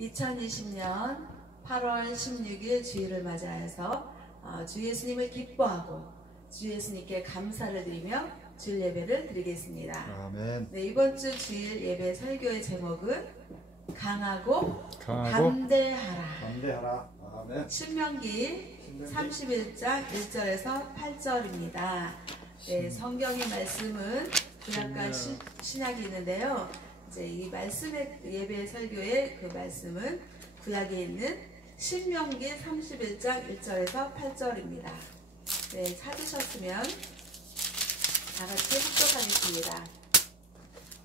2020년 8월 16일 주일을 맞이하여서 주 예수님을 기뻐하고 주 예수님께 감사를 드리며 주일 예배를 드리겠습니다. 아멘. 네, 이번 주 주일 예배 설교의 제목은 강하고 담대하라. 아멘. 신명기 31장 1절에서 8절입니다. 네, 성경의 말씀은 구약과 신약이 있는데요. 이제 이 말씀의 예배 설교의 그 말씀은 구약에 있는 신명기 31장 1절에서 8절입니다. 네, 찾으셨으면 다 같이 합독하겠습니다.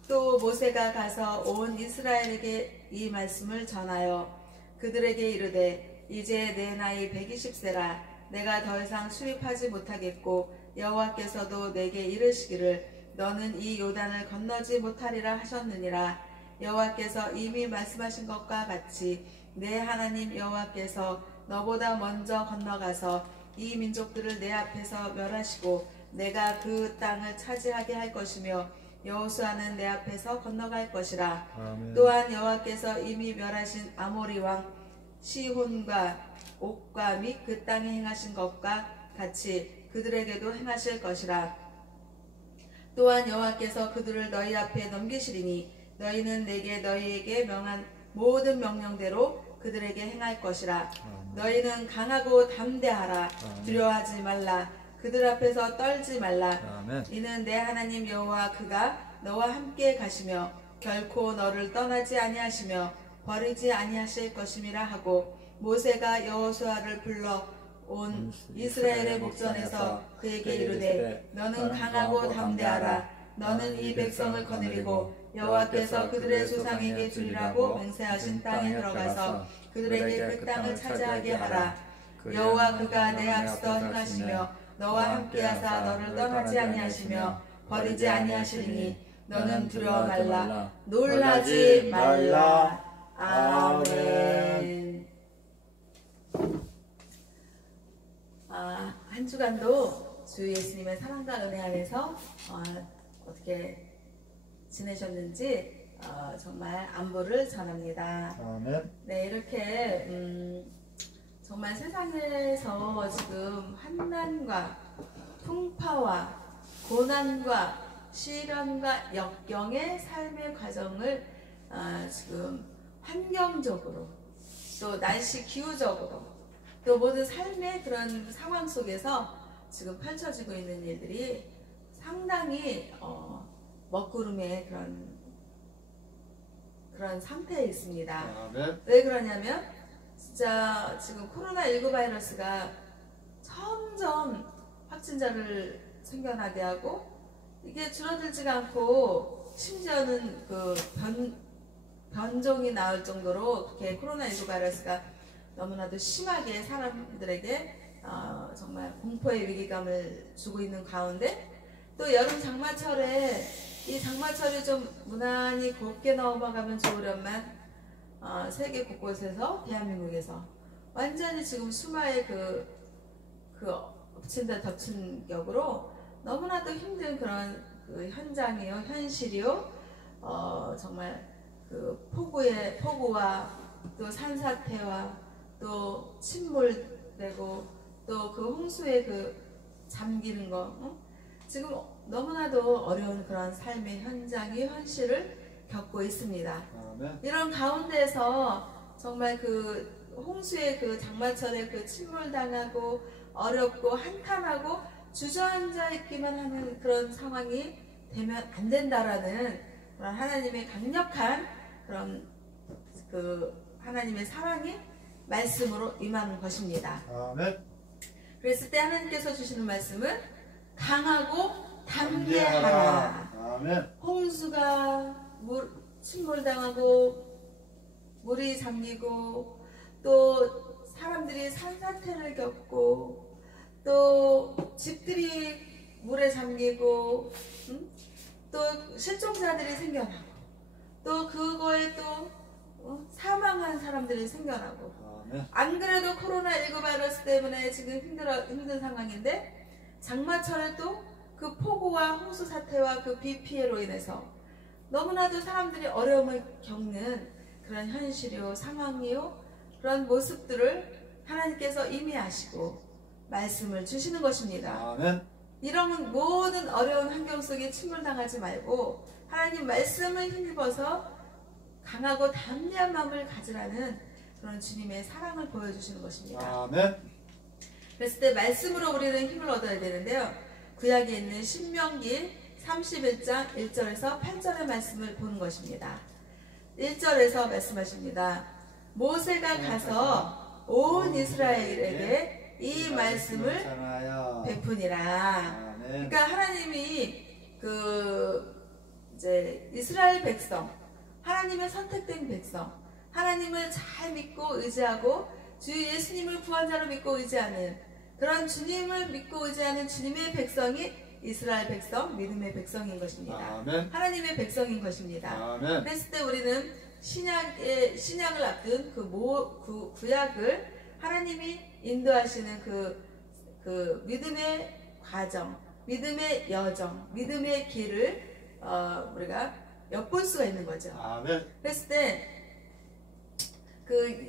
또 모세가 가서 온 이스라엘에게 이 말씀을 전하여 그들에게 이르되 이제 내 나이 120세라 내가 더 이상 출입하지 못하겠고 여호와께서도 내게 이르시기를 너는 이 요단을 건너지 못하리라 하셨느니라. 여호와께서 이미 말씀하신 것과 같이 내 하나님 여호와께서 너보다 먼저 건너가서 이 민족들을 내 앞에서 멸하시고 내가 그 땅을 차지하게 할 것이며 여호수아는 내 앞에서 건너갈 것이라. 아멘. 또한 여호와께서 이미 멸하신 아모리 왕 시혼과 옥과 및 그 땅에 행하신 것과 같이 그들에게도 행하실 것이라. 또한 여호와께서 그들을 너희 앞에 넘기시리니 너희는 내게 너희에게 명한 모든 명령대로 그들에게 행할 것이라. 너희는 강하고 담대하라. 두려워하지 말라. 그들 앞에서 떨지 말라. 아멘. 이는 내 하나님 여호와 그가 너와 함께 가시며 결코 너를 떠나지 아니하시며 버리지 아니하실 것임이라 하고 모세가 여호수아를 불러 온 이스라엘의 목전에서 그에게 이르되 너는 강하고 담대하라. 너는 이 백성을 거느리고 여호와께서 그들의 조상에게 주리라고 맹세하신 땅에 들어가서 그들에게 그 땅을 차지하게 하라. 여호와 그가 내 앞서 행하시며 너와 함께하사 너를 떠나지 아니하시며 버리지 아니하시리니 너는 두려워 말라. 놀라지 말라. 아멘. 한 주간도 주 예수님의 사랑과 은혜 안에서 어떻게 지내셨는지 정말 안부를 전합니다. 아멘. 네, 이렇게 정말 세상에서 지금 환난과 풍파와 고난과 시련과 역경의 삶의 과정을 지금 환경적으로 또 날씨 기후적으로 또 모든 삶의 그런 상황 속에서 지금 펼쳐지고 있는 일들이 상당히 먹구름의 그런 상태에 있습니다. 아멘. 왜 그러냐면 진짜 지금 코로나19 바이러스가 점점 확진자를 생겨나게 하고 이게 줄어들지가 않고 심지어는 그 변종이 나올 정도로 그렇게 코로나19 바이러스가 너무나도 심하게 사람들에게 정말 공포의 위기감을 주고 있는 가운데 또 여름 장마철에 이 장마철이 좀 무난히 곱게 넘어가면 좋으련만 세계 곳곳에서 대한민국에서 완전히 지금 수마의 그 엎친 데 덮친 격으로 너무나도 힘든 그런 그 현장이요, 현실이요. 정말 그 폭우와 또 산사태와 또 침몰되고 또 그 홍수에 그 잠기는 거 지금 너무나도 어려운 그런 삶의 현장이 현실을 겪고 있습니다. 아멘. 이런 가운데서 정말 그 홍수의 그 장마철에 그 침몰당하고 어렵고 한탄하고 주저앉아 있기만 하는 그런 상황이 되면 안 된다라는 그런 하나님의 강력한 그런 그 하나님의 사랑이 말씀으로 임하는 것입니다. 아멘. 그랬을 때 하나님께서 주시는 말씀은 강하고 담대하라. 아멘. 홍수가 침몰당하고 물이 잠기고 또 사람들이 산사태를 겪고 또 집들이 물에 잠기고 또 실종자들이 생겨나고 또 그거에 또 사망한 사람들이 생겨나고 안 그래도 코로나19 바이러스 때문에 지금 힘든 상황인데 장마철에 또 그 폭우와 홍수 사태와 그 비 피해로 인해서 너무나도 사람들이 어려움을 겪는 그런 현실이요, 상황이요, 그런 모습들을 하나님께서 이미 아시고 말씀을 주시는 것입니다. 아멘. 이런 모든 어려운 환경 속에 침몰당하지 말고 하나님 말씀을 힘입어서 강하고 담대한 마음을 가지라는 그런 주님의 사랑을 보여주시는 것입니다. 아멘. 그랬을 때 말씀으로 우리는 힘을 얻어야 되는데요. 구약에 있는 신명기 31장 1절에서 8절의 말씀을 보는 것입니다. 1절에서 말씀하십니다. 모세가 가서 온 이스라엘에게 이 말씀을 베푸니라. 그러니까 하나님이 이제 이스라엘 백성, 하나님의 선택된 백성, 하나님을 잘 믿고 의지하고 주 예수님을 구원자로 믿고 의지하는 그런 주님을 믿고 의지하는 주님의 백성이 이스라엘 백성, 믿음의 백성인 것입니다. 아멘. 하나님의 백성인 것입니다. 아멘. 그랬을 때 우리는 신약을 앞둔 구약을 하나님이 인도하시는 그 믿음의 과정, 믿음의 여정, 믿음의 길을 우리가 엿볼 수가 있는 거죠. 아멘. 그랬을 때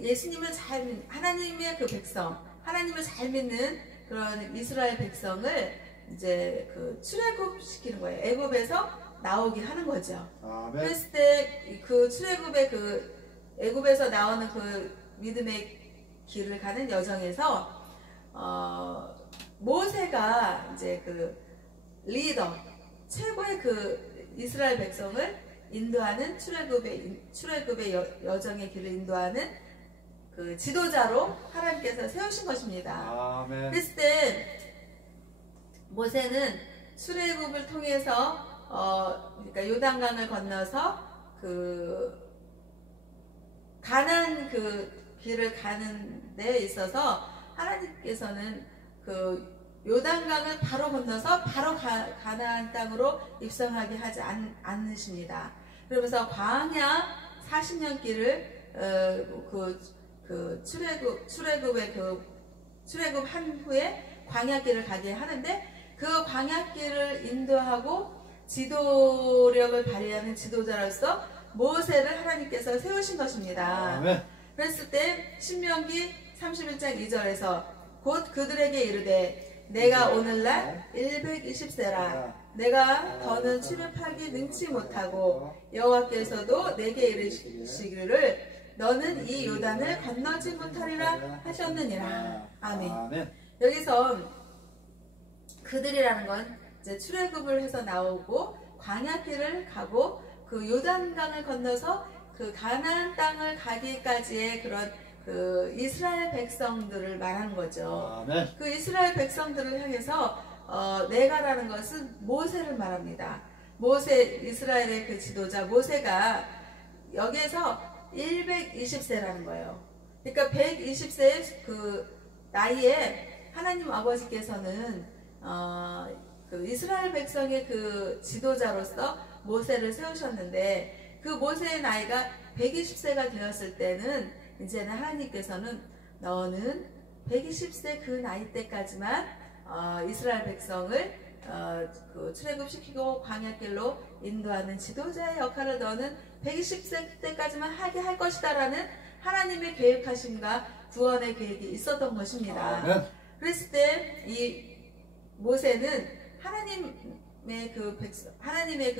예수님을 하나님의 백성, 하나님을 잘 믿는 그런 이스라엘 백성을 이제 출애굽시키는 거예요. 애굽에서 나오게 하는 거죠. 아멘. 그랬을 때 출애굽의 애굽에서 나오는 믿음의 길을 가는 여정에서 모세가 이제 리더, 최고의 이스라엘 백성을 인도하는 출애굽의 여정의 길을 인도하는 지도자로 하나님께서 세우신 것입니다. 아멘. 그랬을 때 모세는 출애굽을 통해서 그러니까 요단강을 건너서 가나안 길을 가는 데 있어서 하나님께서는 요단강을 바로 건너서 바로 가나안 땅으로 입성하게 하지 않으십니다. 그러면서 광야 40년 길을 출애굽한 후에 광야길을 가게 하는데 그 광야길을 인도하고 지도력을 발휘하는 지도자로서 모세를 하나님께서 세우신 것입니다. 아멘. 그랬을 때 신명기 31장 2절에서 곧 그들에게 이르되 내가 오늘날 120세라 내가 더는 출입하기 능치 못하고 여호와께서도 내게 이르시기를 너는 이 요단을 건너지 못하리라 하셨느니라. 아멘. 아멘. 여기서 그들이라는 건 이제 출애굽을 해서 나오고 광야길을 가고 요단강을 건너서 가나안 땅을 가기까지의 그런 이스라엘 백성들을 말하는 거죠. 아멘. 이스라엘 백성들을 향해서 내가라는 것은 모세를 말합니다. 이스라엘의 지도자 모세가 여기에서 120세라는 거예요. 그러니까 120세의 나이에 하나님 아버지께서는 이스라엘 백성의 지도자로서 모세를 세우셨는데 모세의 나이가 120세가 되었을 때는 이제는 하나님께서는 너는 120세 나이 때까지만 이스라엘 백성을 출애굽시키고 광야길로 인도하는 지도자의 역할을 너는 120세 때까지만 하게 할 것이다 라는 하나님의 계획하심과 구원의 계획이 있었던 것입니다. 아멘. 그랬을 때 이 모세는 하나님의 하나님의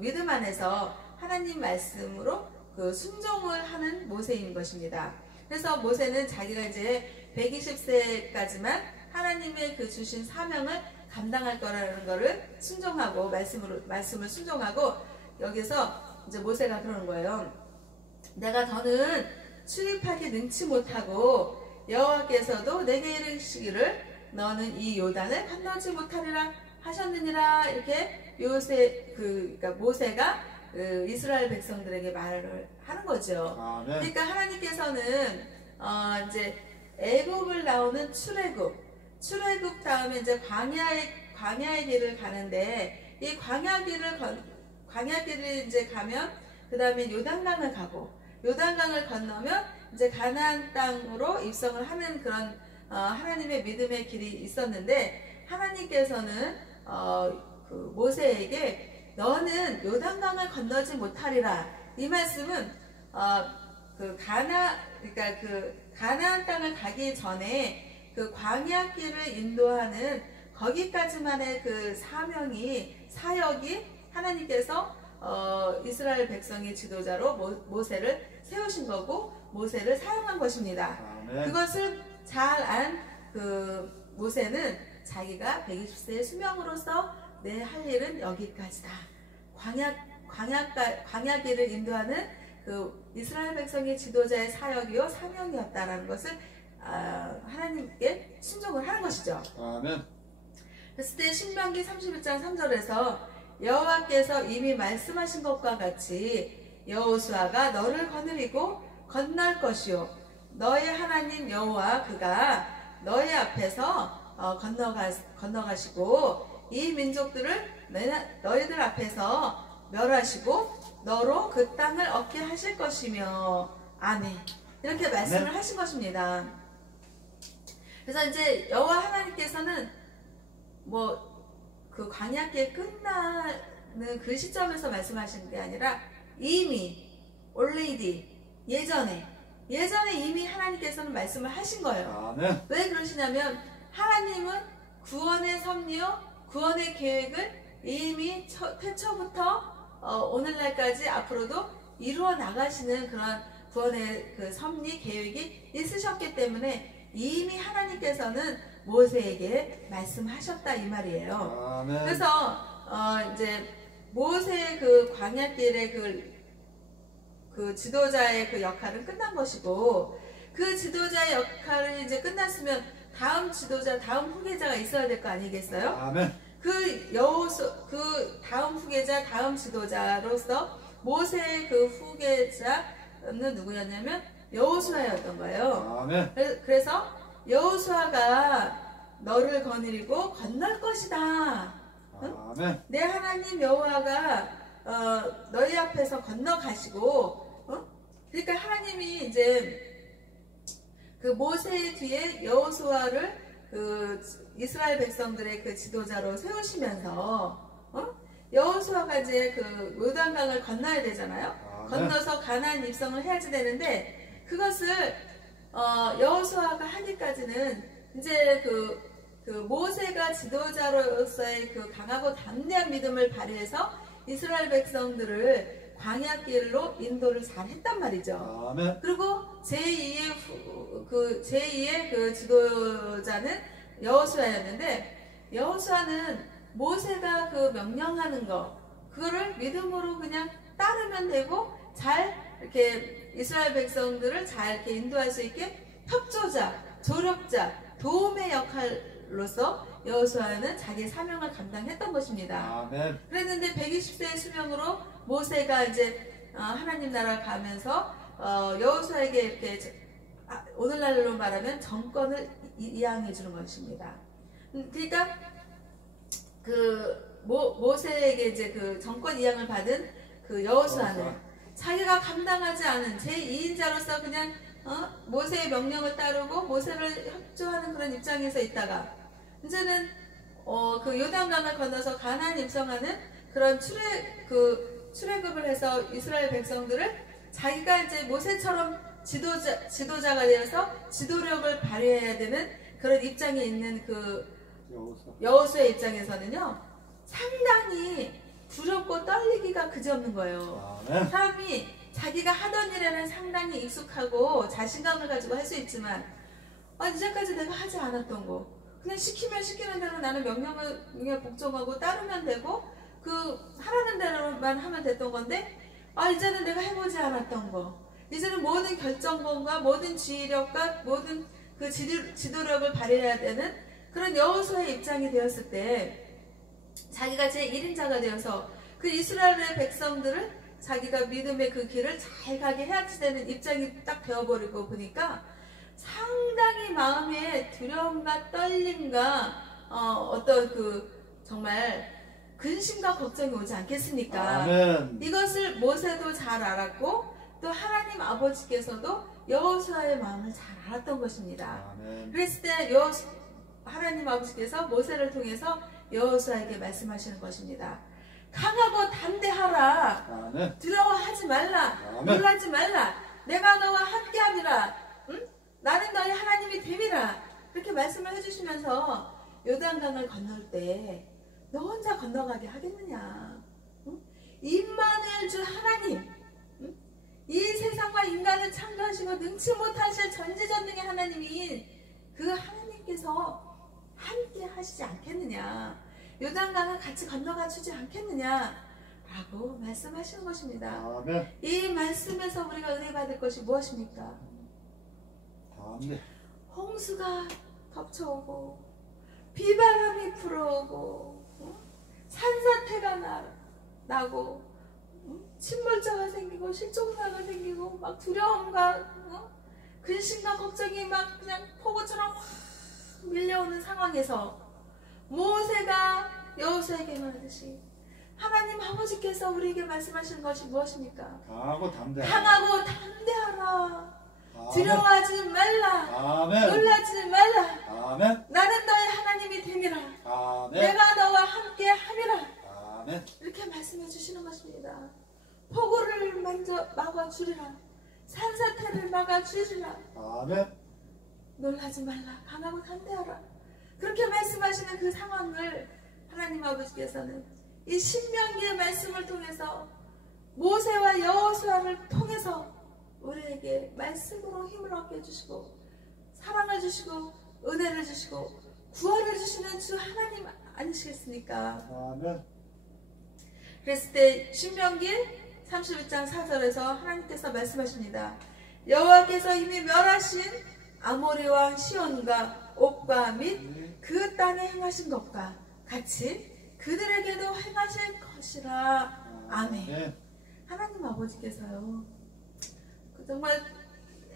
믿음 안에서 하나님 말씀으로 순종을 하는 모세인 것입니다. 그래서 모세는 자기가 이제 120세까지만 하나님의 주신 사명을 감당할 거라는 것을 순종하고 말씀을 순종하고 여기서 이제 모세가 그러는 거예요. 내가 더는 출입하기 능치 못하고 여호와께서도 내게 이르시기를 너는 이 요단을 건너지 못하리라 하셨느니라. 이렇게 그러니까 모세가 이스라엘 백성들에게 말을 하는 거죠. 아멘. 그러니까 하나님께서는 이제 애굽을 나오는 출애굽 다음에 이제 광야의 길을 가는데 이 광야길을 이제 가면 그 다음에 요단강을 가고 요단강을 건너면 이제 가나안 땅으로 입성을 하는 그런 하나님의 믿음의 길이 있었는데 하나님께서는 모세에게 너는 요단강을 건너지 못하리라. 이 말씀은 그러니까 그 가나안 땅을 가기 전에 그 광야길을 인도하는 거기까지만의 그 사역이 하나님께서 이스라엘 백성의 지도자로 모세를 세우신 거고 모세를 사용한 것입니다. 아멘. 그것을 잘 안 그 모세는 자기가 120세의 수명으로서 내 할 일은 여기까지다. 광야길을 인도하는 그 이스라엘 백성의 지도자의 사역이요 사명이었다라는 것을 하나님께 순종을 하는 것이죠. 아멘. 그랬을 때 신명기 31장 3절에서 여호와께서 이미 말씀하신 것과 같이 여호수아가 너를 거느리고 건널 것이요 너의 하나님 여호와 그가 너의 앞에서 건너가시고 이 민족들을 너희들 앞에서 멸하시고 너로 그 땅을 얻게 하실 것이며 아멘. 이렇게 말씀을 하신 것입니다. 그래서 이제 여호와 하나님께서는 그 광야길 끝나는 그 시점에서 말씀하시는 게 아니라 이미 already 예전에 이미 하나님께서는 말씀을 하신 거예요. 아멘. 왜 그러시냐면 하나님은 구원의 섭리요 구원의 계획을 이미 태초부터 오늘날까지 앞으로도 이루어 나가시는 그런 구원의 그 섭리 계획이 있으셨기 때문에 이미 하나님께서는 모세에게 말씀하셨다 이 말이에요. 아멘. 그래서 이제 모세의 그 광야길의 그 지도자의 그 역할은 끝난 것이고 그 지도자의 역할이 이제 끝났으면 다음 지도자, 다음 후계자가 있어야 될 거 아니겠어요? 아멘. 그 다음 후계자, 다음 지도자로서 모세의 그 후계자는 누구였냐면 여호수아였던 거예요. 아멘. 그래서 여호수아가 너를 거느리고 건널 것이다. 응? 아멘. 내 하나님 여호와가 너희 앞에서 건너가시고, 그러니까 하나님이 이제 그 모세 뒤에 여호수아를 그 이스라엘 백성들의 그 지도자로 세우시면서 여호수아가 이제 그 요단강을 건너야 되잖아요. 건너서 가나안 입성을 해야지 되는데 그것을 여호수아가 하기까지는 이제 그 모세가 지도자로서의 그 강하고 담대한 믿음을 발휘해서 이스라엘 백성들을 광야길로 인도를 잘 했단 말이죠. 아멘. 그리고 제2의 그 지도자는 여호수아였는데 여호수아는 모세가 그 명령하는 거 그거를 믿음으로 그냥 따르면 되고 잘 이렇게 이스라엘 백성들을 잘 이렇게 인도할 수 있게 협조자, 조력자, 도움의 역할로서 여호수아는 자기 사명을 감당했던 것입니다. 아멘. 그랬는데 120세의 수명으로 모세가 이제 하나님 나라 가면서 여호수아에게 이렇게 오늘날로 말하면 정권을 이양해 주는 것입니다. 그러니까 그 모세에게 이제 그 정권 이양을 받은 그 여호수아는 자기가 감당하지 않은 제2인자로서 그냥 모세의 명령을 따르고 모세를 협조하는 그런 입장에서 있다가 이제는 그 요단강을 건너서 가나안 입성하는 그런 출애굽을 해서 이스라엘 백성들을 자기가 이제 모세처럼 지도자가 되어서 지도력을 발휘해야 되는 그런 입장에 있는 그 여호수아의 입장에서는요 상당히 두렵고 떨리기가 그지없는 거예요. 아멘. 사람이 자기가 하던 일에는 상당히 익숙하고 자신감을 가지고 할 수 있지만 이제까지 내가 하지 않았던 거 그냥 시키면 시키는 대로 나는 명령을 복종하고 따르면 되고 그 하라는 대로만 하면 됐던 건데 이제는 내가 해보지 않았던 거 이제는 모든 결정권과 모든 지휘력과 모든 그 지도력을 발휘해야 되는 그런 여호수아의 입장이 되었을 때 자기가 제1인자가 되어서 그 이스라엘의 백성들을 자기가 믿음의 그 길을 잘 가게 해야지 되는 입장이 딱 되어버리고 보니까 상당히 마음에 두려움과 떨림과 어떤 그 정말 근심과 걱정이 오지 않겠습니까? 아멘. 이것을 모세도 잘 알았고 또 하나님 아버지께서도 여호수아의 마음을 잘 알았던 것입니다. 아멘. 그랬을 때 하나님 아버지께서 모세를 통해서 여호수아에게 말씀하시는 것입니다. 강하고 담대하라. 아멘. 두려워하지 말라. 아멘. 놀라지 말라. 내가 너와 함께함이라. 응? 나는 너의 하나님이 됨이라. 그렇게 말씀을 해주시면서 요단강을 건널 때 너 혼자 건너가게 하겠느냐? 응? 임마누엘 주 하나님, 응? 이 세상과 인간을 창조하시고 능치 못하실 전지전능의 하나님인 그 하나님께서 함께 하시지 않겠느냐? 요단강을 같이 건너가 주지 않겠느냐? 라고 말씀하시는 것입니다. 아멘. 이 말씀에서 우리가 은혜 받을 것이 무엇입니까? 아멘. 홍수가 덮쳐오고 비바람이 불어오고 산사태가 나고 침몰자가 생기고 실종자가 생기고 막 두려움과 근심과 걱정이 막 그냥 폭우처럼 확 밀려오는 상황에서 모세가 여호수아에게 말하듯이 하나님 아버지께서 우리에게 말씀하시는 것이 무엇입니까? 강하고 담대하라. 강하고 담대하라. 아멘. 두려워하지 말라. 아멘. 놀라지 말라. 아멘. 나는 너의 하나님이 됨이라. 아멘. 내가 너와 함께 함이라. 아멘. 이렇게 말씀해 주시는 것입니다. 폭우를 먼저 막아주리라. 산사태를 막아주리라. 아멘. 놀라지 말라. 강하고 담대하라. 그렇게 말씀하시는 그 상황을 하나님 아버지께서는 이 신명기의 말씀을 통해서 모세와 여호수아를 통해서 우리에게 말씀으로 힘을 얻게 해주시고 사랑을 주시고 은혜를 주시고 구원을 주시는 주 하나님 아니시겠습니까? 아멘. 그랬을 때 신명기 31장 4절에서 하나님께서 말씀하십니다. 여호와께서 이미 멸하신 아모리 왕 시온과 옥과 및 그 땅에 행하신 것과 같이 그들에게도 행하실 것이라. 아멘. 하나님 아버지께서요 정말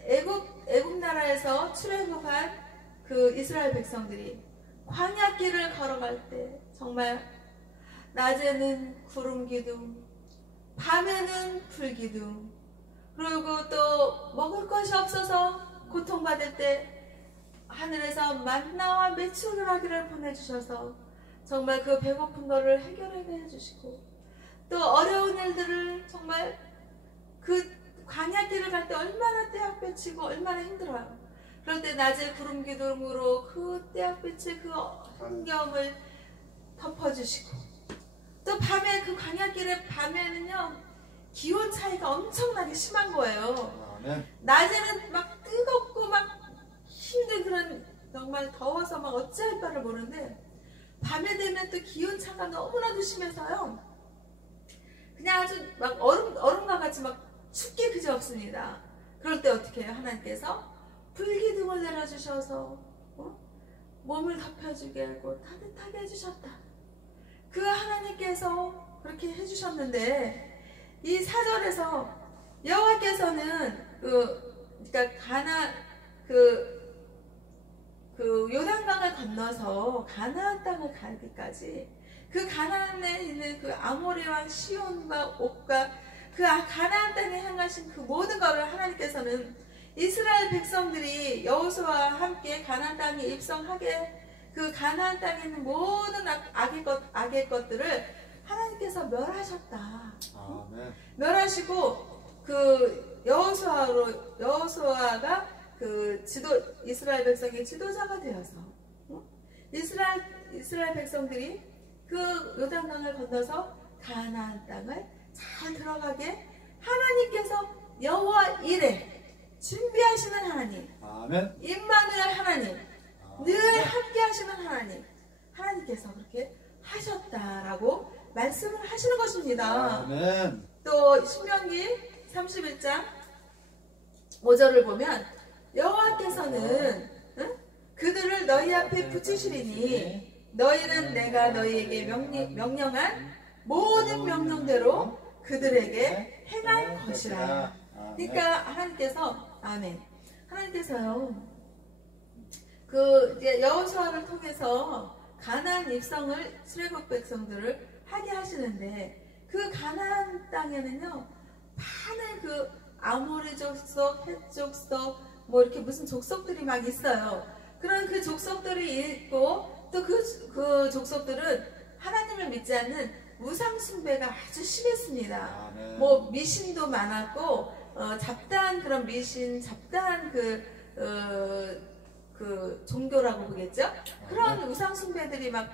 애굽 나라에서 출애굽한 그 이스라엘 백성들이 광야길을 걸어갈 때 정말 낮에는 구름 기둥, 밤에는 불 기둥, 그리고 또 먹을 것이 없어서 고통받을 때 하늘에서 만나와 메추라기를 보내주셔서 정말 그 배고픈 거를 해결하게 해주시고 또 어려운 일들을 정말 그 광야길을 갈 때 얼마나 떼약볕이고 얼마나 힘들어요. 그럴 때 낮에 구름 기둥으로 그 떼약볕의 그 환경을 덮어주시고 또 밤에 그 광야길의 밤에는요 기온 차이가 엄청나게 심한 거예요. 아멘. 낮에는 막 뜨겁고 막 힘든 그런 정말 더워서 막 어찌할 바를 모르는데 밤에 되면 또 기온 차가 너무나도 심해서요 그냥 아주 막 얼음과 같이 막 춥게 그저 없습니다. 그럴 때 어떻게 해요? 하나님께서 불기둥을 내려주셔서 몸을 덮여주게 하고 따뜻하게 해주셨다. 그 하나님께서 그렇게 해주셨는데 이 4절에서 여호와께서는 그러니까 그 요단강을 건너서 가나안 땅을 가기까지 그 가나안에 있는 그 아모리 왕 시온과 옥과 그 가나안 땅에 향하신 그 모든 것을 하나님께서는 이스라엘 백성들이 여호수아와 함께 가나안 땅에 입성하게 그 가나안 땅에 있는 모든 악의 것들을 하나님께서 멸하셨다. 아멘. 멸하시고 그 여호수아가 그 이스라엘 백성의 지도자가 되어서 이스라엘 백성들이 그 요단강을 건너서 가나안 땅을 잘 들어가게 하나님께서 여호와 이레 준비하시는 하나님, 아멘. 임마누엘 하나님, 늘 함께 하시는 하나님께서 그렇게 하셨다라고 말씀을 하시는 것입니다. 아멘. 또 신명기 31장 5절을 보면 여호와께서는 그들을 너희 앞에 붙이시리니 너희는 내가 너희에게 명령한 모든 명령대로 그들에게 행할 것이라. 그러니까 하나님께서 아멘. 하나님께서요 그 이제 여호수아를 통해서 가나안 입성을 출애굽 백성들을 하게 하시는데 그 가나안 땅에는요 많은 그 아모리 족속, 헷 족속 뭐 이렇게 무슨 족속들이 막 있어요. 그런 그 족속들이 있고 또 그 족속들은 하나님을 믿지 않는 우상 숭배가 아주 심했습니다. 아멘. 뭐 미신도 많았고 잡다한 그런 미신, 잡다한 그 종교라고 보겠죠? 그런 우상 숭배들이 막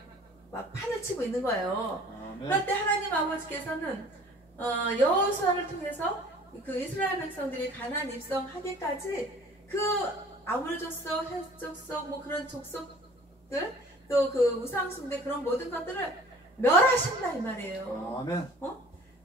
판을 치고 있는 거예요. 아멘. 그럴 때 하나님 아버지께서는 여호수아를 통해서 그 이스라엘 백성들이 가나안 입성하기까지 그 아물 족속, 헷 족속, 뭐 그런 족속들, 또 그 우상 숭배 그런 모든 것들을 멸하신다 이 말이에요. 아멘.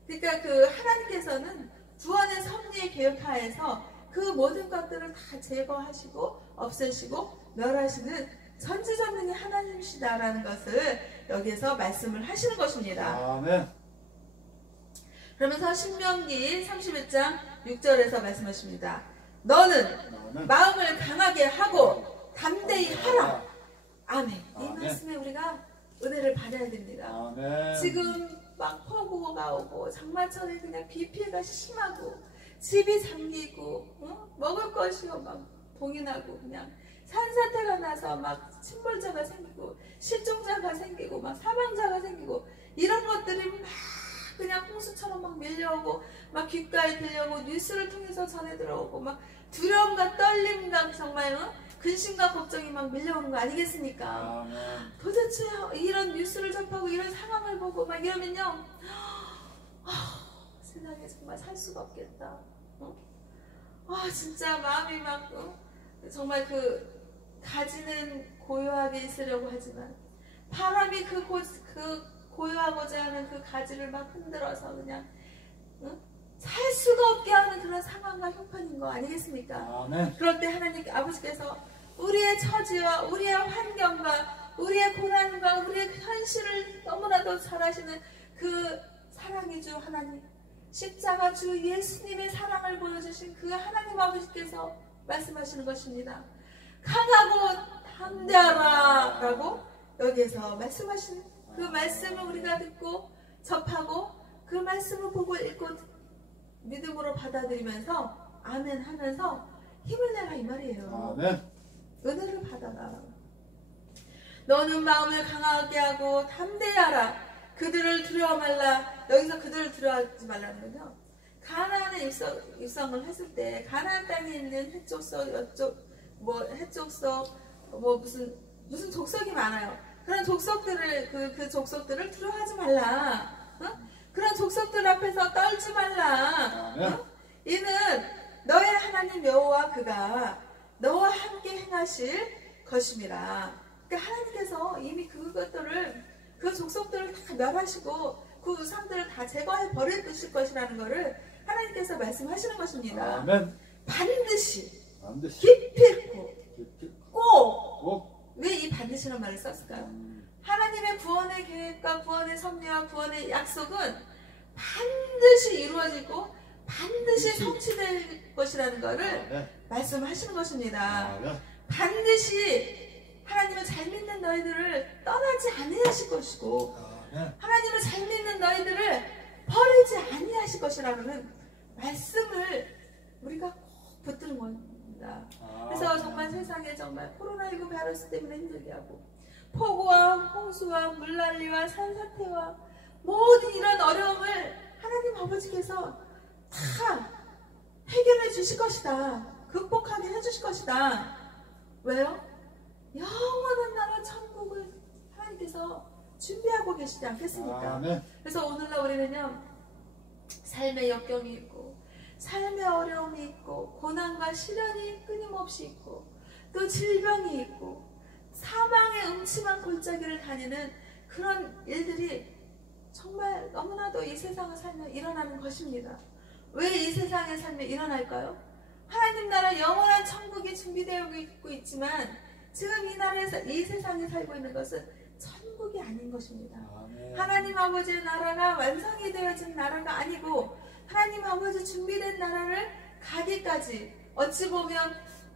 그러니까 그 하나님께서는 구원의 섭리의 계획하에서 그 모든 것들을 다 제거하시고 없애시고 멸하시는 전지전능의 하나님이시다라는 것을 여기에서 말씀을 하시는 것입니다. 아멘. 그러면서 신명기 31장 6절에서 말씀하십니다. 너는 마음을 강하게 하고 담대히 하라. 아멘. 이 아멘. 말씀에 우리가 은혜를 받아야 됩니다. 아멘. 지금 막 폭우가 오고 장마철에 그냥 비 피해가 심하고 집이 잠기고 먹을 것이요 막 동이 나고 그냥 산사태가 나서 막 침몰자가 생기고 실종자가 생기고 막 사망자가 생기고 이런 것들이 막 그냥 홍수처럼 막 밀려오고 막 귓가에 들려오고 뉴스를 통해서 전해 들어오고 막 두려움과 떨림과 정말 근심과 걱정이 막 밀려오는 거 아니겠습니까? 아멘. 도대체 이런 뉴스를 접하고 이런 상황을 보고 막 이러면요, 세상에 정말 살 수가 없겠다. 진짜 마음이 막 정말 그 가지는 고요하게 있으려고 하지만 바람이 그 고요하고자 하는 그 가지를 막 흔들어서 그냥 살 수가 없게 하는 그런 상황과 형편인 거 아니겠습니까? 아멘. 그럴 때 하나님 아버지께서 우리의 처지와 우리의 환경과 우리의 고난과 우리의 현실을 너무나도 잘 아시는 그 사랑의 주 하나님, 십자가 주 예수님의 사랑을 보여주신 그 하나님 아버지께서 말씀하시는 것입니다. 강하고 담대하라 라고 여기에서 말씀하시는 그 말씀을 우리가 듣고 접하고 그 말씀을 보고 읽고 믿음으로 받아들이면서 아멘 하면서 힘을 내라 이 말이에요. 아멘. 은혜를 받아라. 너는 마음을 강하게 하고 담대하라. 그들을 두려워 말라. 여기서 그들을 두려워하지 말라는 건요, 가나안에 입성을 했을 때 가나안 땅에 있는 헷족속, 헷족속, 무슨 족속이 많아요. 그런 족속들을 그 족속들을 두려워하지 말라. 그런 족속들 앞에서 떨지 말라. 이는 너의 하나님 여호와 그가 너와 함께 행하실 것임이라. 그러니까 하나님께서 이미 그 족속들을 다 멸하시고 그 우상들을 다 제거해 버리실 것이라는 것을 하나님께서 말씀하시는 것입니다. 아멘. 반드시 반드시 기필코 꼭. 꼭 왜 이 반드시라는 말을 썼을까요? 하나님의 구원의 계획과 구원의 섭리와 구원의 약속은 반드시 이루어지고 반드시 성취될 것이라는 것을 말씀하시는 것입니다. 반드시 하나님을 잘 믿는 너희들을 떠나지 아니하실 것이고 하나님을 잘 믿는 너희들을 버리지 아니하실 것이라는 말씀을 우리가 꼭 붙드는 겁니다. 그래서 정말 세상에 정말 코로나19 바이러스 때문에 힘들게 하고 폭우와 홍수와 물난리와 산사태와 모든 이런 어려움을 하나님 아버지께서 다 해결해 주실 것이다. 극복하게 해주실 것이다. 왜요? 영원한 나라 천국을 하나님께서 준비하고 계시지 않겠습니까? 아멘. 그래서 오늘날 우리는요, 삶의 역경이 있고 삶의 어려움이 있고 고난과 시련이 끊임없이 있고 또 질병이 있고 사망의 음침한 골짜기를 다니는 그런 일들이 정말 너무나도 이 세상을 살며 일어나는 것입니다. 왜 이 세상의 삶에 일어날까요? 하나님 나라 영원한 천국이 준비되고 있지만 지금 이 나라에서 이 세상에 살고 있는 것은 천국이 아닌 것입니다. 하나님 아버지의 나라가 완성이 되어진 나라가 아니고 하나님 아버지 준비된 나라를 가기까지 어찌 보면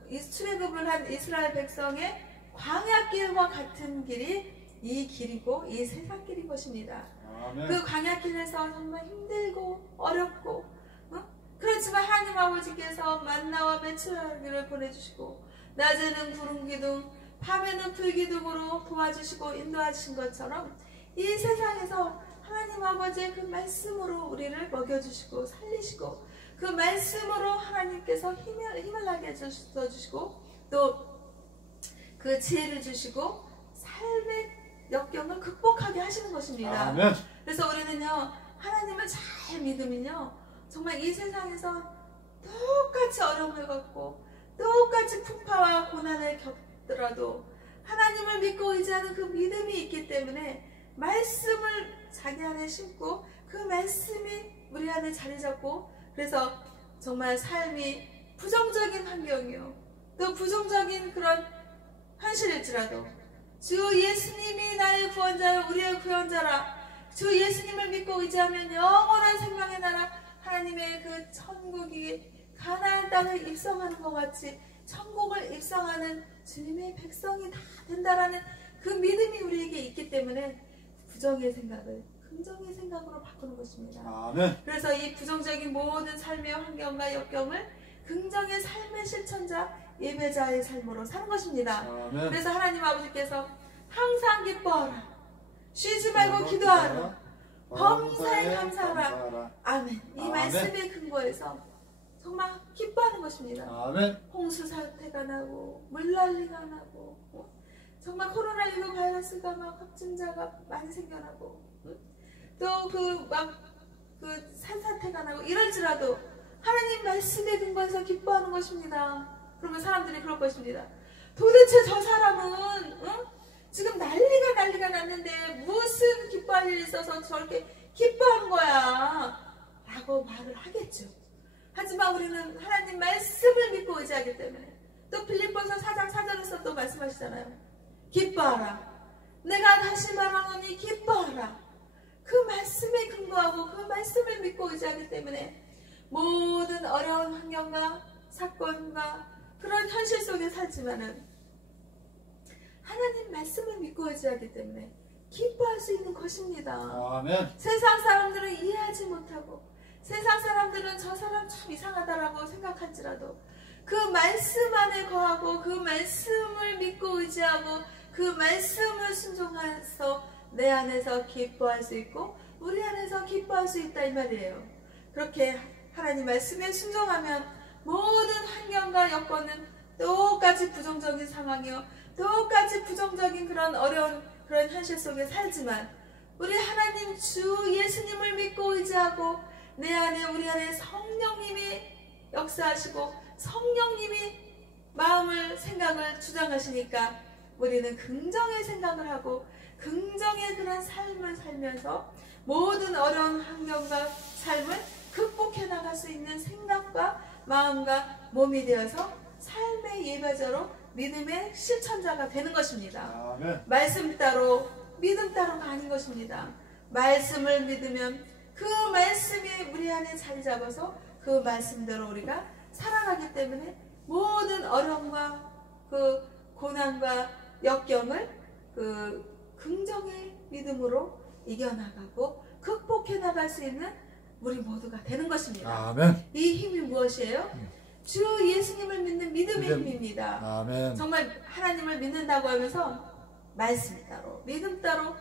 출애굽을 한 이스라엘 백성의 광야길과 같은 길이 이 길이고 이 세상 길인 것입니다. 그 광야길에서 정말 힘들고 어렵고 그렇지만 하나님 아버지께서 만나와 메추라기를 보내주시고 낮에는 구름 기둥 밤에는 불 기둥으로 도와주시고 인도하신 것처럼 이 세상에서 하나님 아버지의 그 말씀으로 우리를 먹여주시고 살리시고 그 말씀으로 하나님께서 힘을 나게 해주시고 또 그 지혜를 주시고 삶의 역경을 극복하게 하시는 것입니다. 아멘. 그래서 우리는요 하나님을 잘 믿으면요 정말 이 세상에서 똑같이 어려움을 겪고 똑같이 풍파와 고난을 겪더라도 하나님을 믿고 의지하는 그 믿음이 있기 때문에 말씀을 자기 안에 심고 그 말씀이 우리 안에 자리 잡고 그래서 정말 삶이 부정적인 환경이요 또 부정적인 그런 현실일지라도 주 예수님이 나의 구원자요 우리의 구원자라 주 예수님을 믿고 의지하면 영원한 생명의 나라 하나님의 그 천국이 가나안 땅을 입성하는 것 같이 천국을 입성하는 주님의 백성이 다 된다라는 그 믿음이 우리에게 있기 때문에 부정의 생각을 긍정의 생각으로 바꾸는 것입니다. 아멘. 그래서 이 부정적인 모든 삶의 환경과 역경을 긍정의 삶의 실천자 예배자의 삶으로 사는 것입니다. 아멘. 그래서 하나님 아버지께서 항상 기뻐하라 쉬지 말고 기도하라 범사에 감사하라 아멘. 이 아멘. 말씀의 근거에서 정말 기뻐하는 것입니다. 아멘. 홍수 사태가 나고 물난리가 나고 정말 코로나19 바이러스가 막 확진자가 많이 생겨나고 또 그 산사태가 나고 이럴지라도 하나님 말씀의 근거에서 기뻐하는 것입니다. 그러면 사람들이 그럴 것입니다. 도대체 저 사람은 지금 난리가 났는데 무슨 기뻐할 일이 있어서 저렇게 기뻐한 거야 라고 말을 하겠죠. 하지만 우리는 하나님 말씀을 믿고 의지하기 때문에 또 빌립보서 4장 4절에서 또 말씀하시잖아요. 기뻐하라. 내가 다시 말하노니 기뻐하라. 그 말씀에 근거하고 그 말씀을 믿고 의지하기 때문에 모든 어려운 환경과 사건과 그런 현실 속에 살지만은 하나님 말씀을 믿고 의지하기 때문에 기뻐할 수 있는 것입니다. 아멘. 세상 사람들은 이해하지 못하고 세상 사람들은 저 사람 참 이상하다라고 생각할지라도 그 말씀 안에 거하고 그 말씀을 믿고 의지하고 그 말씀을 순종해서 내 안에서 기뻐할 수 있고 우리 안에서 기뻐할 수 있다 이 말이에요. 그렇게 하나님 말씀에 순종하면 모든 환경과 여건은 똑같이 부정적인 상황이요 똑같이 부정적인 그런 어려운 그런 현실 속에 살지만 우리 하나님 주 예수님을 믿고 의지하고 내 안에 우리 안에 성령님이 역사하시고 성령님이 마음을 생각을 주장하시니까 우리는 긍정의 생각을 하고 긍정의 그런 삶을 살면서 모든 어려운 환경과 삶을 극복해 나갈 수 있는 생각과 마음과 몸이 되어서 삶의 예배자로 믿음의 실천자가 되는 것입니다. 아멘. 말씀 따로 믿음 따로가 아닌 것입니다. 말씀을 믿으면 그 말씀이 우리 안에 자리 잡아서 그 말씀대로 우리가 살아가기 때문에 모든 어려움과 그 고난과 역경을 그 긍정의 믿음으로 이겨나가고 극복해 나갈 수 있는 우리 모두가 되는 것입니다. 아멘. 이 힘이 무엇이에요? 주 예수님을 믿는 믿음의 힘입니다. 아멘. 정말 하나님을 믿는다고 하면서 말씀 따로 믿음 따로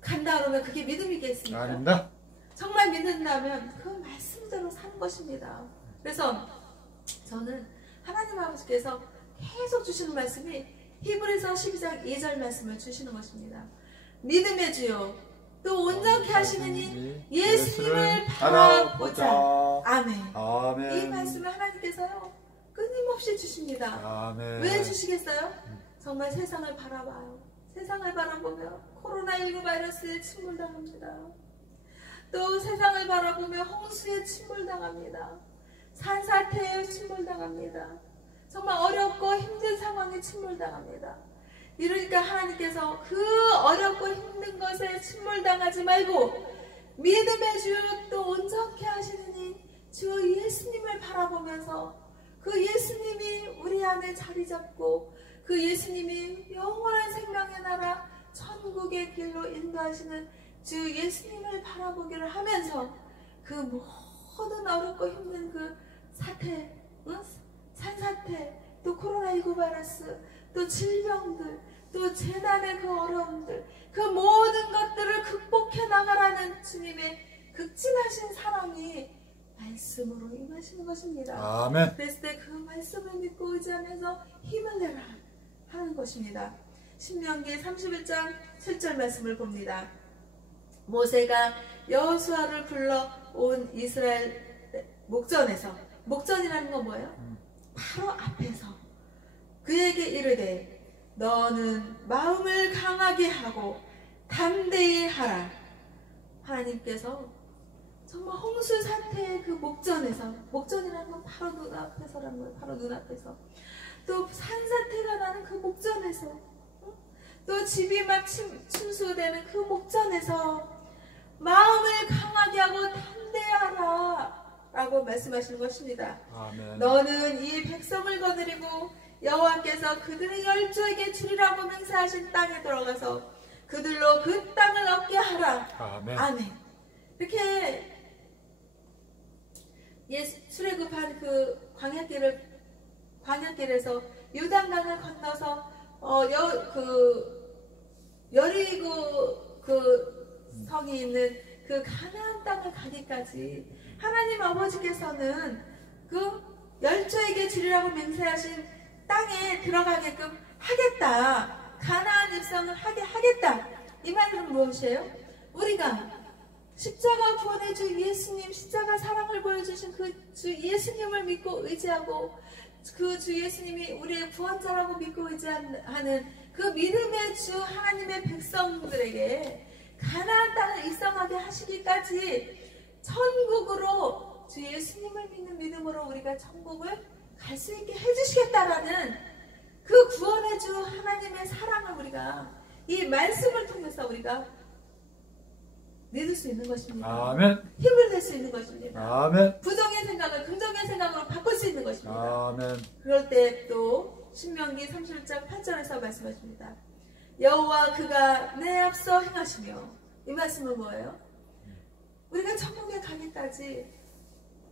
간다 그러면 그게 믿음이겠습니까? 아닙니다. 정말 믿는다면 그 말씀대로 사는 것입니다. 그래서 저는 하나님 아버지께서 계속 주시는 말씀이 히브리서 12장 2절 말씀을 주시는 것입니다. 믿음의 주요 또 온전케 하시는 이 예수님을 바라보자. 아멘. 아멘. 이 말씀을 하나님께서요 끊임없이 주십니다. 아멘. 왜 주시겠어요? 정말 세상을 바라봐요. 세상을 바라보며 코로나19 바이러스에 침몰당합니다. 또 세상을 바라보며 홍수에 침몰당합니다. 산사태에 침몰당합니다. 정말 어렵고 힘든 상황에 침몰당합니다. 이러니까 하나님께서 그 어렵고 힘든 것에 침몰당하지 말고 믿음의 주 또 온전케 하시는 이 주 예수님을 바라보면서 그 예수님이 우리 안에 자리 잡고 그 예수님이 영원한 생명의 나라 천국의 길로 인도하시는 주 예수님을 바라보기를 하면서 그 모든 어렵고 힘든 그 사태, 산사태, 또 코로나19 바이러스, 또 질병들, 또 재난의 그 어려움들, 그 모든 것들을 극복해 나가라는 주님의 극진하신 사랑이 말씀으로 임하시는 것입니다. 아멘. 그랬을 때 그 말씀을 믿고 의지하면서 힘을 내라 하는 것입니다. 신명기 31장 7절 말씀을 봅니다. 모세가 여호수아를 불러 온 이스라엘 목전에서, 목전이라는 건 뭐예요? 바로 앞에서 그에게 이르되 너는 마음을 강하게 하고 담대히 하라. 하나님께서 정말 홍수 사태의 그 목전에서, 목전이라는 건 바로 눈앞에서라는 거예요. 바로 눈앞에서. 또 산사태가 나는 그 목전에서, 또 집이 막 침수되는 그 목전에서 마음을 강하게 하고 담대하라 라고 말씀하시는 것입니다. 아멘. 너는 이 백성을 거느리고 여호와께서 그들의 열조에게 주리라고 맹세하신 땅에 들어가서 그들로 그 땅을 얻게 하라. 아멘. 아멘. 이렇게 출애굽한 그 광야길에서 요단강을 건너서 여리고 그 성이 있는 그 가나안 땅을 가기까지 하나님 아버지께서는 그 열조에게 주리라고 맹세하신 땅에 들어가게끔 하겠다. 가나안 입성을 하게 하겠다. 이 말은 무엇이에요? 우리가 십자가 구원의 주 예수님, 십자가 사랑을 보여주신 그 주 예수님을 믿고 의지하고 그 주 예수님이 우리의 구원자라고 믿고 의지하는 그 믿음의 주 하나님의 백성들에게 가나안 땅을 입성하게 하시기까지 천국으로 주 예수님을 믿는 믿음으로 우리가 천국을 갈 수 있게 해주시겠다라는 그 구원의 주 하나님의 사랑을 우리가 이 말씀을 통해서 우리가 믿을 수 있는 것입니다. 아멘. 힘을 낼 수 있는 것입니다. 아멘. 부정의 생각을 긍정의 생각으로 바꿀 수 있는 것입니다. 아멘. 그럴 때 또 신명기 31장 8절에서 말씀하십니다. 여호와 그가 내 앞서 행하시며, 이 말씀은 뭐예요? 우리가 천국에 가기까지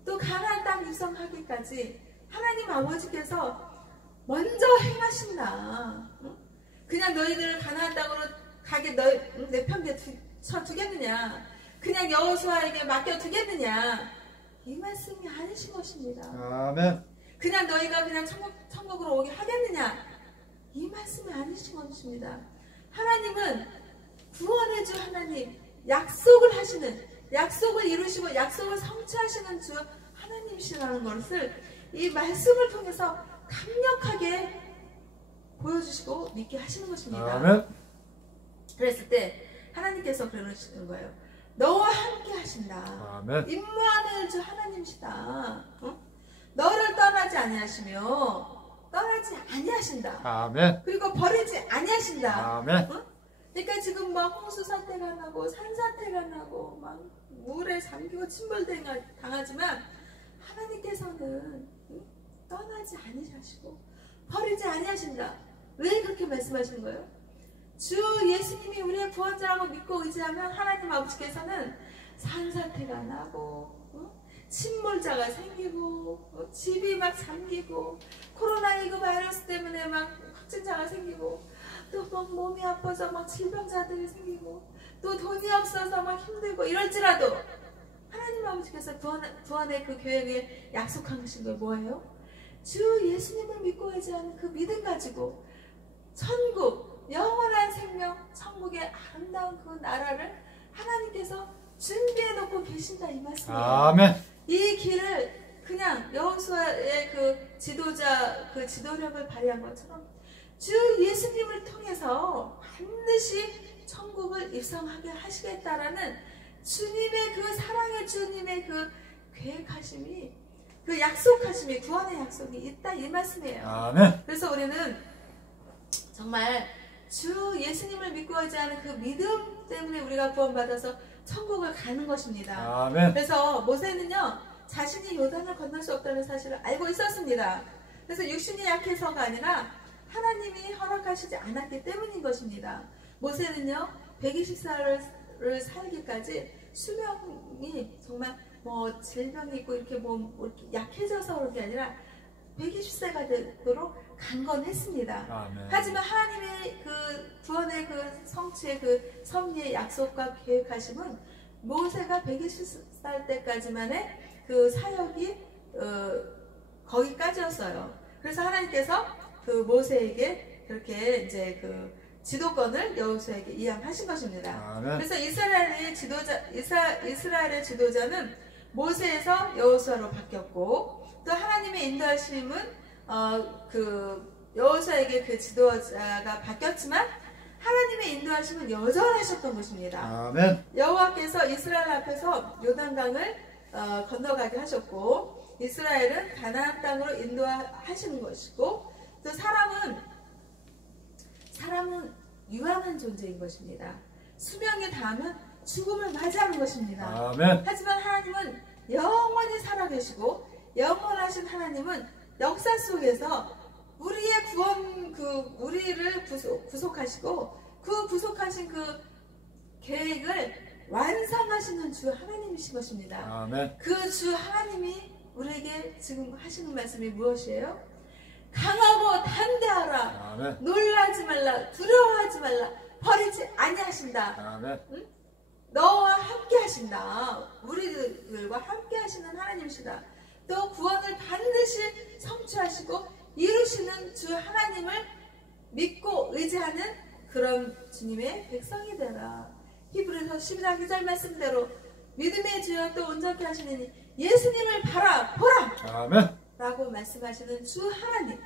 또 가나안 땅 입성하기까지 하나님 아버지께서 먼저 행하신다. 그냥 너희들을 가나안 땅으로 가게 내 편에 두겠느냐, 그냥 여호수아에게 맡겨두겠느냐, 이 말씀이 아니신 것입니다. 아멘. 그냥 너희가 그냥 천국으로 오게 하겠느냐, 이 말씀이 아니신 것입니다. 하나님은 구원의 주 하나님, 약속을 하시는, 약속을 이루시고 약속을 성취하시는 주 하나님이시라는 것을 이 말씀을 통해서 강력하게 보여주시고 믿게 하시는 것입니다. 아멘. 그랬을 때 하나님께서 그러시는 거예요. 너와 함께 하신다. 아멘. 임무하는 주 하나님이시다. 너를 떠나지 아니하시며 떠나지 아니하신다. 아멘. 그리고 버리지 아니하신다. 아멘. 그러니까 지금 막 홍수 사태가 나고 산사태가 나고 막 물에 잠기고 침몰당하지만 하나님께서는 떠나지 아니하시고 버리지 아니하신다. 왜 그렇게 말씀하시는 거예요? 주 예수님이 우리의 구원자라고 믿고 의지하면 하나님 아버지께서는 산사태가 나고 침몰자가 생기고 집이 막 잠기고 코로나19 바이러스 때문에 막 확진자가 생기고 또 막 몸이 아파서 막 질병자들이 생기고 또 돈이 없어서 막 힘들고 이럴지라도 하나님 아버지께서 구원의 그 계획을 약속하신 게 뭐예요? 주 예수님을 믿고 의지하는 그 믿음 가지고 천국, 영원한 생명, 천국의 아름다운 그 나라를 하나님께서 준비해 놓고 계신다, 이 말씀이에요. 아멘. 이 길을 그냥 여호수아의 그 지도자, 그 지도력을 발휘한 것처럼 주 예수님을 통해서 반드시 천국을 입성하게 하시겠다라는 주님의 그 사랑의 주님의 그 계획하심이, 그 약속하심이, 구원의 약속이 있다, 이 말씀이에요. 아멘. 그래서 우리는 정말 주 예수님을 믿고 의지하는 그 믿음 때문에 우리가 구원받아서 천국을 가는 것입니다. 아멘. 그래서 모세는요, 자신이 요단을 건널 수 없다는 사실을 알고 있었습니다. 그래서 육신이 약해서가 아니라 하나님이 허락하시지 않았기 때문인 것입니다. 모세는요, 120살을 살기까지 수명이 정말 뭐 질병이 있고 이렇게 뭐 이렇게 약해져서 그런 게 아니라 120세가 되도록 강건했습니다. 아멘. 하지만 하나님의 그 구원의 그 성취의 그 섭리의 약속과 계획하심은 모세가 120살 때까지만의 그 사역이 거기까지였어요. 그래서 하나님께서 그 모세에게 그렇게 이제 그 지도권을 여호수아에게 이양하신 것입니다. 아멘. 그래서 이스라엘의 지도자는 모세에서 여호수아로 바뀌었고, 또 하나님의 인도하심은 그 여호수아에게 그 지도자가 바뀌었지만 하나님의 인도하심은 여전하셨던 것입니다. 아멘. 여호와께서 이스라엘 앞에서 요단강을 건너가게 하셨고, 이스라엘은 가나안 땅으로 인도하시는 것이고, 또 사람은 유한한 존재인 것입니다. 수명이 닿으면 죽음을 맞이하는 것입니다. 아멘. 하지만 하나님은 영원히 살아계시고, 영원하신 하나님은 역사 속에서 우리의 우리를 구속하시고, 그 구속하신 그 계획을 완성하시는 주 하나님이신 것입니다. 아멘. 그 주 하나님이 우리에게 지금 하시는 말씀이 무엇이에요? 강하고 담대하라. 아멘. 놀라지 말라. 두려워하지 말라. 버리지 아니하신다. 아멘. 응? 너와 함께 하신다. 우리들과 함께 하시는 하나님이시다. 또 구원을 반드시 성취하시고 이루시는 주 하나님을 믿고 의지하는 그런 주님의 백성이 되라. 히브리서 12장 2절 말씀대로 믿음의 주여 또 온전케 하시는 예수님을 보라 아멘. 라고 말씀하시는 주 하나님,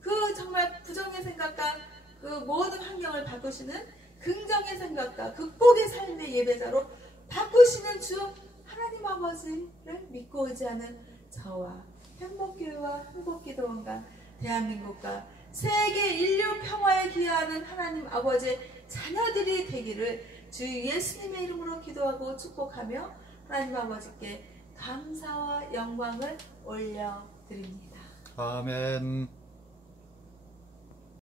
그 정말 부정의 생각과 그 모든 환경을 바꾸시는 긍정의 생각과 극복의 삶의 예배자로 바꾸시는 주 하나님 아버지를 믿고 의지하는 저와 행복교회와 행복기도원과 대한민국과 세계 인류 평화에 기여하는 하나님 아버지의 자녀들이 되기를 주 예수님의 이름으로 기도하고 축복하며 하나님 아버지께 감사와 영광을 올려드립니다. 아멘.